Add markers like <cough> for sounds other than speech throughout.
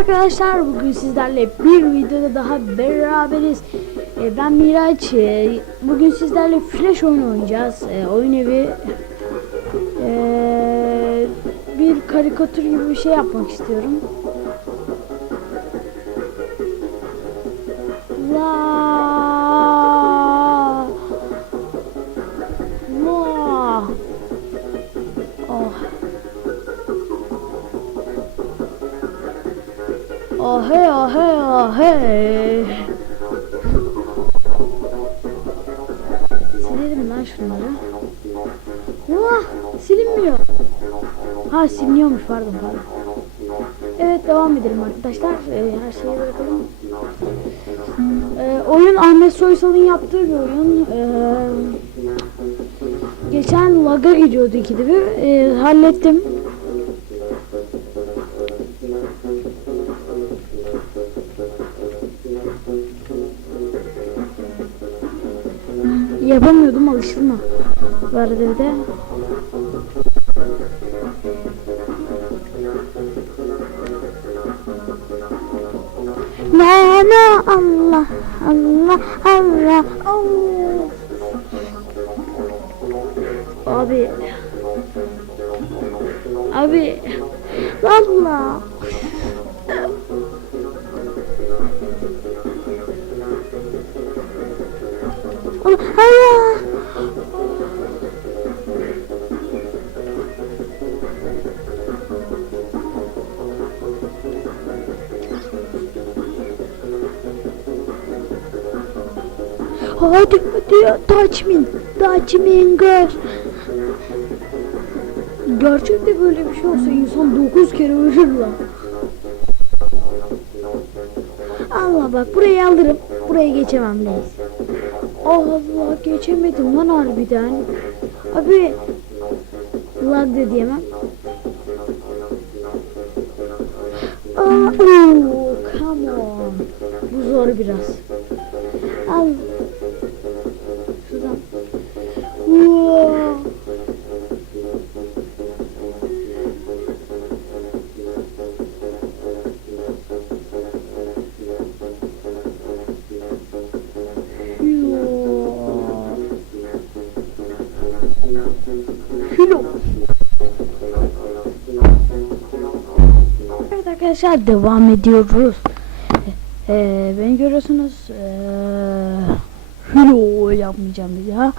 arkadaşlar bugün sizlerle bir videoda daha beraberiz. Ee, ben Miraç. Ee, bugün sizlerle Flash oyunu oynayacağız. Ee, oyun evi ee, bir karikatür gibi bir şey yapmak istiyorum. La La Oh. Ahe ahe ahe. Silelim lan şunları. Vah silinmiyor. Ha siliniyormuş pardon pardon. Evet devam edelim arkadaşlar. Ee, her şeyi bırakalım. Ee, oyun Ahmet Soysal'ın yaptığı bir oyun. Ee, geçen laga gidiyordu ikide bir. Ee, hallettim. Yapamıyordum alıştırma. Vardı. Na na Allah Allah Allah Allah. Abi. Abi. Valla. Allah. Hadi hadi Dutchman. Dutchman gör. Gerçekte böyle bir şey olsa insan 9 kere ölür lan. Allah bak burayı alırım. Buraya geçemem neyse. Allah geçemedim lan harbiden. Abi lag da diyemem. Aa, oo, come on. Bu zor biraz. Al. Arkadaşlar devam ediyoruz. Ee, beni görüyorsunuz. Ee, Hülo yapmayacağım bir daha.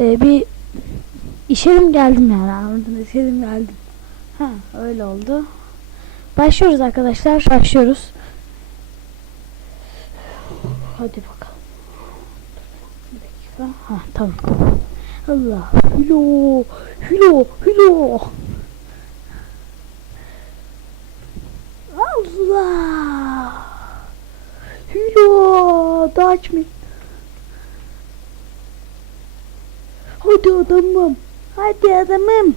Ee, bir işerim geldim yani anladın işerim geldim. Ha öyle oldu. Başlıyoruz arkadaşlar. Başlıyoruz. Hadi bakalım. Bir dakika. Ha tamam. Allah. Hülo. Hülo. Hülo. Allah. Hülo. Daç mı? Hadi adamım. Hadi adamım.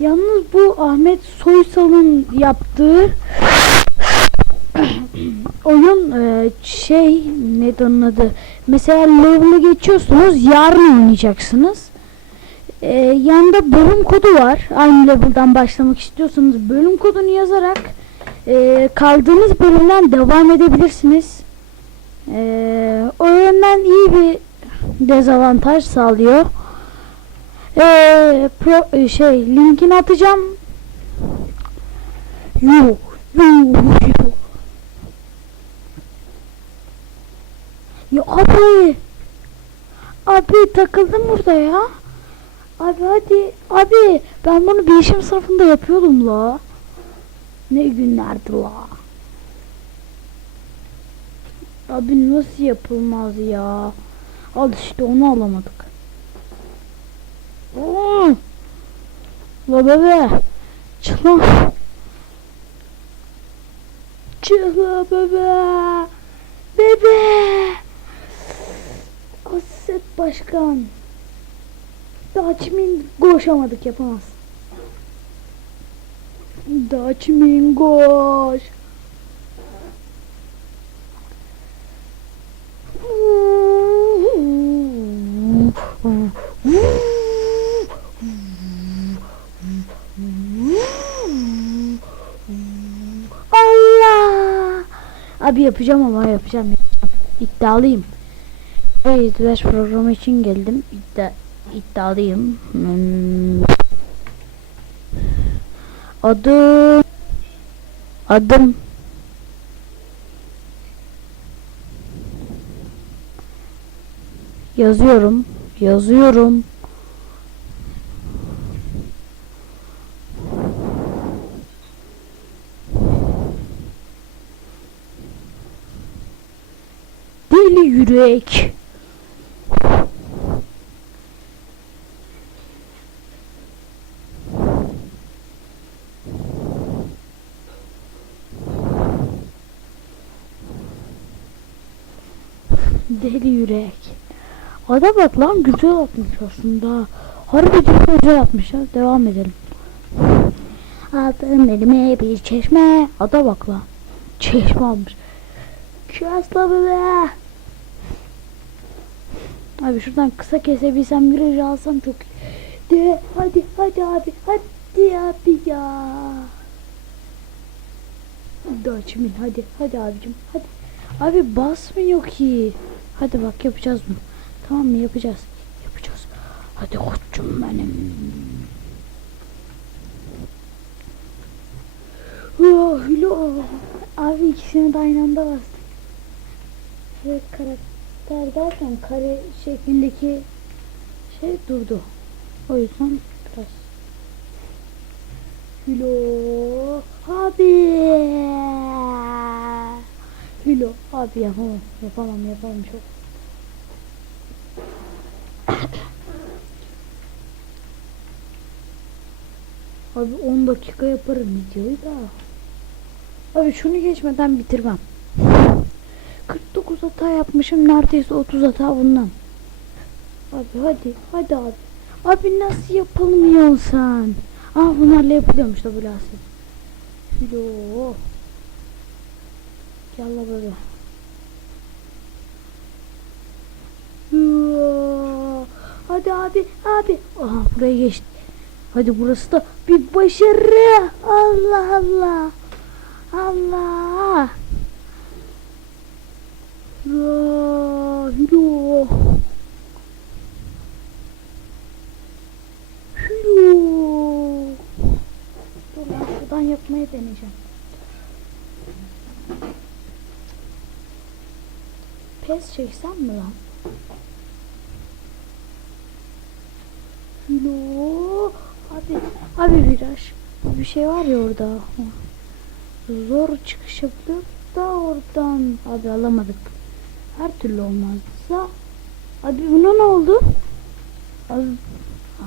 Yalnız bu Ahmet Soysal'ın yaptığı <coughs> oyun e, şey ne onun adı mesela level'ı geçiyorsunuz yarın oynayacaksınız e, yanında bölüm kodu var aynı level'dan başlamak istiyorsanız bölüm kodunu yazarak e, kaldığınız bölümden devam edebilirsiniz e, o yönden iyi bir dezavantaj sağlıyor e, pro, e, şey linkini atacağım yok yok yok Ya abi. Abi takıldım burada ya. Abi hadi. Abi ben bunu bilişim sınıfında yapıyordum la. Ne günlerdi la. Abi nasıl yapılmaz ya. Al işte onu alamadık. Oo. La bebe. Çıla. Çıla bebe. Bebe. Aset başkan. Daçmin koşamadık yapamaz. Daçmin koş. Abi yapacağım ama yapacağım yapacağım. İddialıyım. Evet ders programı için geldim. İddia, iddialıyım. Hmm. Adım. Adım. Yazıyorum. Yazıyorum. Deli yürek Deli yürek. Ada bak lan güzel atmış aslında. Harbiden güzel atmış. Devam edelim. Aldım elime bir çeşme. Ada bak lan. Çeşme almış. Kıyasla be. Abi şuradan kısa kesebilsem virajı alsam çok iyi. De hadi hadi abi hadi abi ya. Hadi açmayın hadi hadi abicim hadi. Abi basmıyor ki. Hadi bak yapacağız bunu. Tamam mı yapacağız. Yapacağız. Hadi koçum benim. Oh, hülo. Abi ikisini de aynı anda bastık. Ve karakter derken kare şeklindeki şey durdu. O yüzden biraz. Hülo. Abi. Hülo. Abi yapamam. Yapamam yapamam çok. Abi 10 dakika yaparım videoyu da. Abi şunu geçmeden bitirmem. 49 hata yapmışım neredeyse 30 hata bundan. Abi hadi hadi abi. Abi nasıl yapılmıyor sen? Ah bunlarla yapılıyormuş da bu lastik. Hilo. Yalla böyle. Hadi abi abi. Aha buraya geçti. Hadi burası da bir başarı. Allah Allah. Allah. Ya, hilo. Hilo. Dur ben şuradan yapmayı deneyeceğim. Pes çeksem mi lan? Hilo. Abi, abi viraj. Bir şey var ya orada. Zor çıkış yapıyor da oradan. Abi alamadık. Her türlü olmazsa. Abi buna ne oldu? Ağz,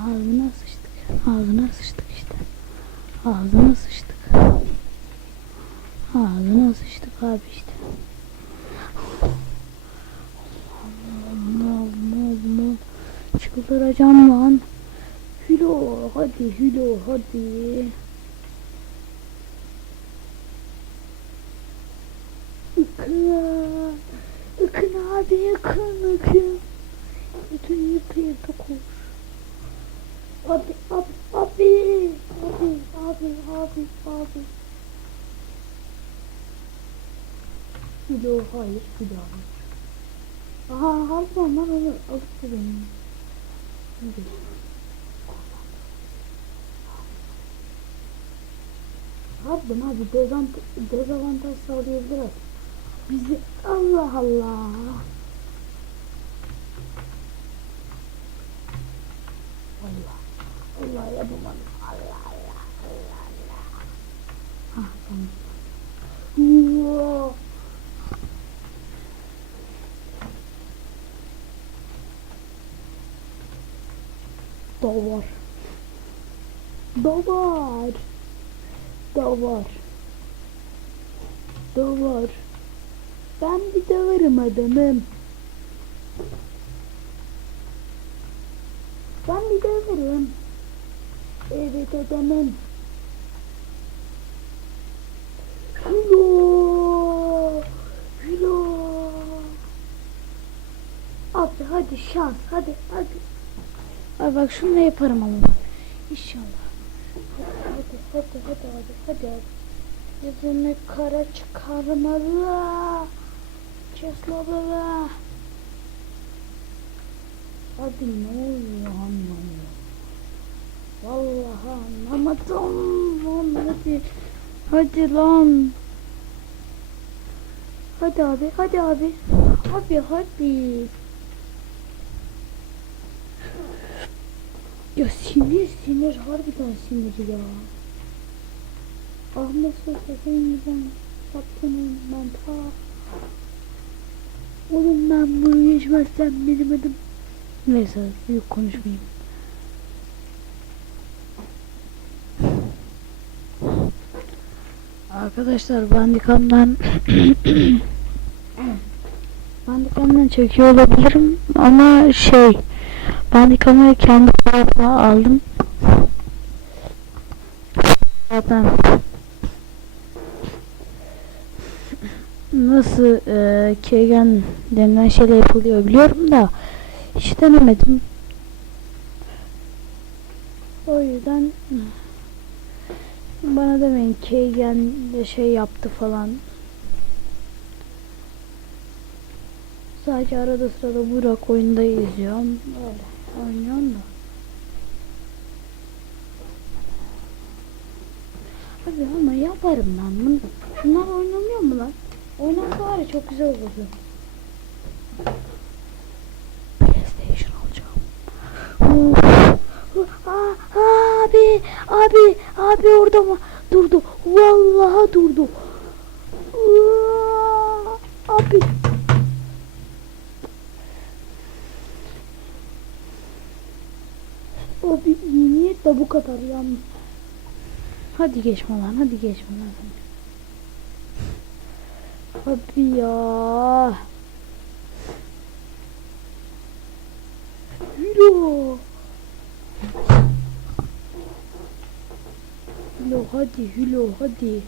ağzına sıçtık. Ağzına sıçtık işte. Ağzına sıçtık. Ağzına sıçtık abi işte. Allah Allah Allah. Çıldıracağım lan. Hilo hadi Hilo hadi. Ikın. Ikın abi ikın ikın. Bütün yıkayıp koş. Abi abi abi. Abi abi abi abi. Hilo hayır Hilo hayır. Aha harbiden lan onu alıp benim. Hadi. Harbiden abi dezant dezavantaj sağlayabilir aslında. Bizi Allah Allah. Allah. Allah yapamadım. Allah Allah. Allah Allah. Ah tamam. Wow. Davar. Davar. Davar. Davar. Ben bir davarım adamım. Ben bir davarım. Evet adamım. Hülo. Hülo. Abi hadi şans. Hadi hadi. Abi bak şunu da yaparım ama. İnşallah. Hadi hadi hadi hadi hadi. Yüzünü kara çıkarmalı. Ceslalı. Abi ne oluyor anlamıyorum. Vallahi anlamadım. Lan hadi. Hadi lan. Hadi abi, hadi abi. Abi hadi. Ya sinir sinir harbiden sinir ya. Ahmet Sofya'nın saptığının ben ta. Oğlum ben bunu geçmezsem benim adım. Neyse büyük konuşmayayım. Arkadaşlar bandikamdan <coughs> bandikamdan çekiyor olabilirim ama şey bandikamı kendi paramla aldım. Zaten nasıl e, kegen denilen şeyler yapılıyor biliyorum da hiç denemedim. O yüzden bana demeyin kegen de şey yaptı falan. Sadece arada sırada Burak oyunda izliyorum. Öyle oynuyorum da. Abi ama yaparım ben bunu. Şunlar oynanıyor mu lan? Oynansa var çok güzel olurdu. PlayStation alacağım. Abi, abi, abi orada mı? Durdu. Vallahi durdu. Abi. Abi iyi niyetle bu kadar yalnız. Hadi geçme lan, hadi geçme lan. Abi ya. Hülo. Hülo hadi Hülo hadi.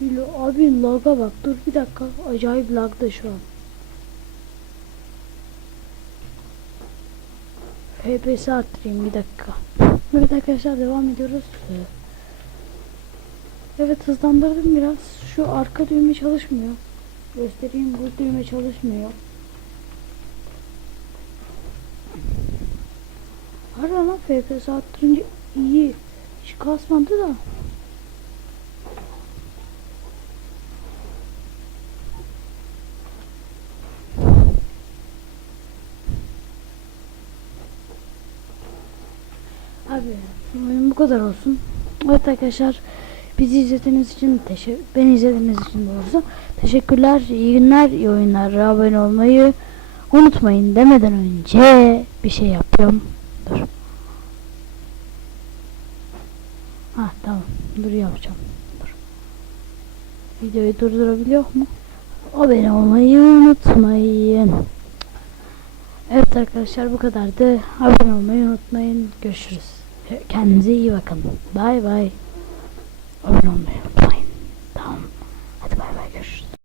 Hülo abi laga bak dur bir dakika acayip lagda şu an. FPS arttırayım bir dakika. Evet arkadaşlar devam ediyoruz. Evet hızlandırdım biraz. Şu arka düğme çalışmıyor. Göstereyim bu düğme çalışmıyor. Hala lan FPS arttırınca iyi. Hiç kasmadı da. Abi oyun bu kadar olsun. Evet arkadaşlar bizi izlediğiniz için teşekkür beni izlediğiniz için doğrusu teşekkürler. İyi günler, iyi oyunlar. Abone olmayı unutmayın demeden önce bir şey yapıyorum. Dur. Ha tamam. Dur yapacağım. Dur. Videoyu durdurabiliyor mu? Abone olmayı unutmayın. Evet arkadaşlar bu kadardı. Abone olmayı unutmayın. Görüşürüz. Kendinize iyi bakın. Bay bay. Abone olmayı.